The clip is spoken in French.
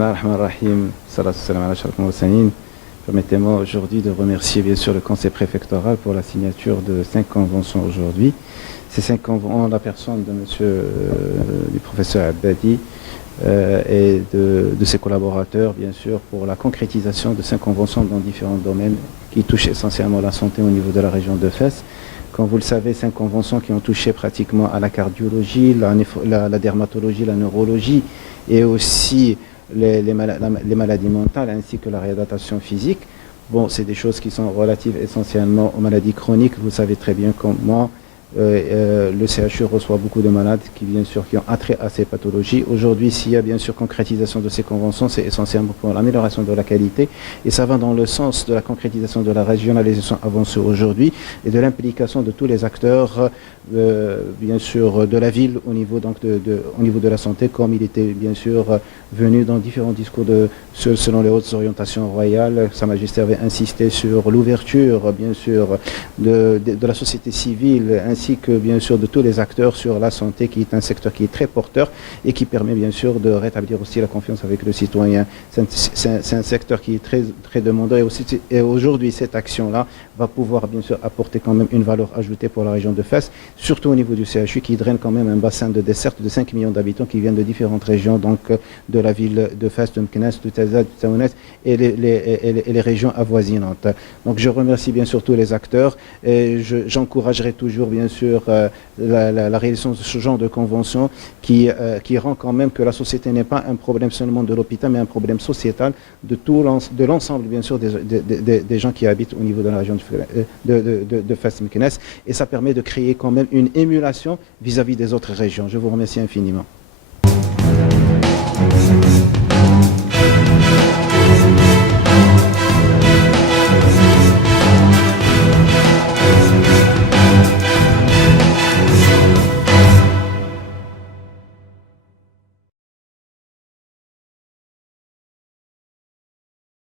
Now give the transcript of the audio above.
Bismillah ar-Rahman ar-Rahim, salatu salam ala ashrafil mursalin. Permettez-moi aujourd'hui de remercier bien sûr le Conseil préfectoral pour la signature de 5 conventions aujourd'hui. Ces 5 conventions, la personne de monsieur du professeur Abadi et de ses collaborateurs bien sûr pour la concrétisation de 5 conventions dans différents domaines qui touchent essentiellement la santé au niveau de la région de Fès. Comme vous le savez, 5 conventions qui ont touché pratiquement à la cardiologie, la dermatologie, la neurologie et aussi les maladies mentales ainsi que la réadaptation physique. Bon, c'est des choses qui sont relatives essentiellement aux maladies chroniques. Vous savez très bien comment le CHU reçoit beaucoup de malades qui, bien sûr, qui ont attrait à ces pathologies. Aujourd'hui, s'il y a bien sûr concrétisation de ces conventions, c'est essentiellement pour l'amélioration de la qualité et ça va dans le sens de la concrétisation de la régionalisation avancée aujourd'hui et de l'implication de tous les acteurs, bien sûr, de la ville au niveau, donc, au niveau de la santé, comme il était bien sûr venu dans différents discours selon les hautes orientations royales. Sa Majesté avait insisté sur l'ouverture, bien sûr, de la société civile, ainsi que bien sûr de tous les acteurs sur la santé, qui est un secteur qui est très porteur et qui permet bien sûr de rétablir aussi la confiance avec le citoyen. C'est un secteur qui est très demandeur et aujourd'hui cette action-là va pouvoir bien sûr apporter quand même une valeur ajoutée pour la région de Fès, surtout au niveau du CHU qui draine quand même un bassin de desserte de 5 millions d'habitants qui viennent de différentes régions, donc de la ville de Fès, de Meknès, de Taza, de Taounes et les régions avoisinantes. Donc je remercie bien sûr tous les acteurs et j'encouragerai toujours bien sûr la réalisation de ce genre de convention qui rend quand même que la société n'est pas un problème seulement de l'hôpital mais un problème sociétal de l'ensemble bien sûr des gens qui habitent au niveau de la région de Fès Meknès, et ça permet de créer quand même une émulation vis-à-vis des autres régions. Je vous remercie infiniment.